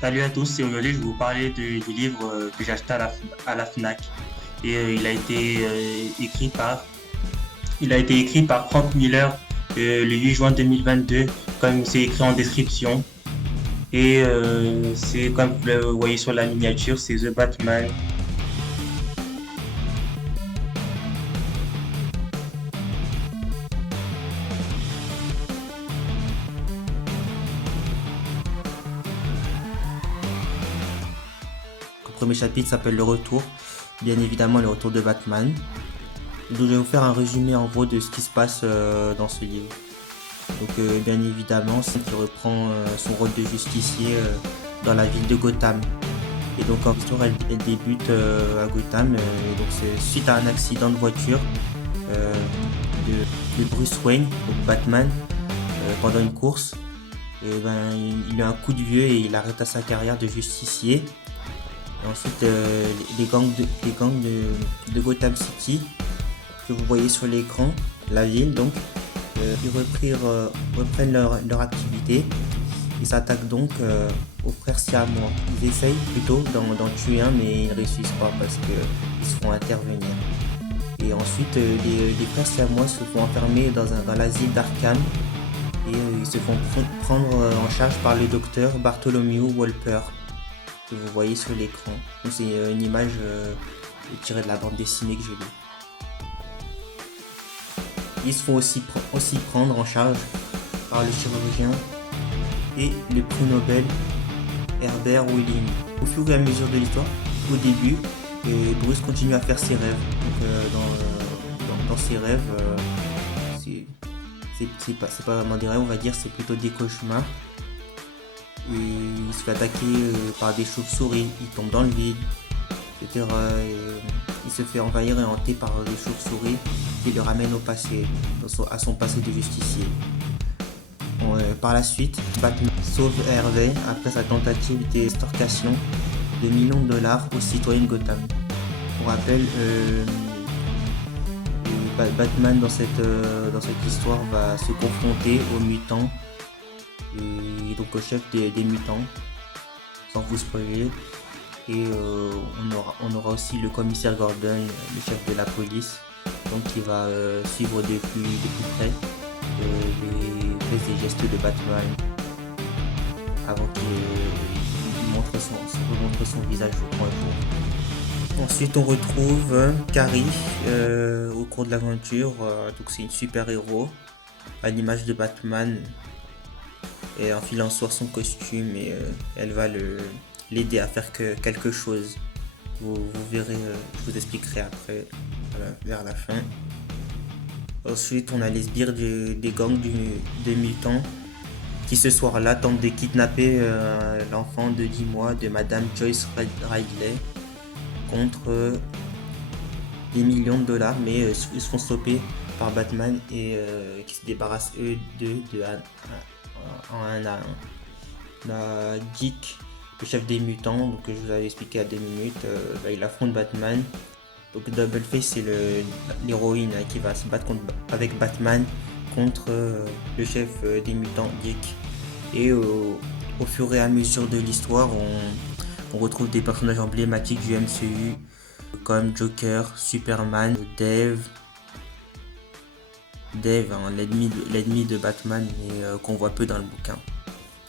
Salut à tous, et aujourd'hui je vais vous parler du livre que j'ai acheté à la FNAC. Et il a été écrit par Frank Miller le 8 juin 2022, comme c'est écrit en description. Et c'est comme vous le voyez sur la miniature, c'est The Batman. Le premier chapitre s'appelle Le Retour, bien évidemment le retour de Batman. Donc, je vais vous faire un résumé en gros de ce qui se passe dans ce livre. Donc bien évidemment, c'est qui reprend son rôle de justicier dans la ville de Gotham. Et donc l'histoire elle débute à Gotham. Donc c'est suite à un accident de voiture euh, de Bruce Wayne, donc Batman, pendant une course. Et ben il a un coup de vieux et il arrête sa carrière de justicier. Et ensuite les gangs de Gotham City que vous voyez sur l'écran, la ville donc. Reprennent leur activité. Ils s'attaquent donc aux frères siamois. Ils essayent plutôt d'en tuer un, mais ils ne réussissent pas parce qu'ils se font intervenir. Et ensuite, les frères siamois se font enfermer dans l'asile d'Arkham et ils se font prendre en charge par le docteur Bartholomew Wolper que vous voyez sur l'écran. C'est une image tirée de la bande dessinée que j'ai lue. Ils se font aussi prendre en charge par le chirurgien et le prix Nobel Herbert Wheeling. Au fur et à mesure de l'histoire, au début, Bruce continue à faire ses rêves. Donc, dans ses rêves, c'est pas vraiment des rêves, on va dire, c'est plutôt des cauchemars. Et il se fait attaquer par des chauves-souris, il tombe dans le vide, etc. Et il se fait envahir et hanter par des chauves-souris qui le ramènent au passé, à son passé de justicier. Par la suite, Batman sauve Harvey après sa tentative d'extorcation de millions de dollars aux citoyens de Gotham. Pour rappel, Batman dans cette histoire va se confronter aux mutants et donc au chef des mutants, sans vous spoiler. Et on aura aussi le commissaire Gordon, le chef de la police, donc qui va suivre de plus près les faits et gestes de Batman avant qu'il montre son visage au grand jour. Ensuite on retrouve Carrie au cours de l'aventure, donc c'est une super héros à l'image de Batman et en filant sur son costume et elle va l'aider à faire quelque chose. Vous verrez, je vous expliquerai après, vers la fin. Ensuite, on a les sbires des gangs des mutants qui ce soir-là tentent de kidnapper l'enfant de 10 mois de Madame Joyce Ridley contre des millions de dollars, mais ils se font stopper par Batman et qui se débarrassent eux d'eux en un à un. Dick, le chef des mutants, donc que je vous avais expliqué à 2 minutes, il affronte Batman. Donc Doubleface c'est l'héroïne qui va se battre avec Batman contre le chef des mutants Dick. Et au fur et à mesure de l'histoire, on retrouve des personnages emblématiques du MCU comme Joker, Superman, Dave, l'ennemi de Batman, mais qu'on voit peu dans le bouquin.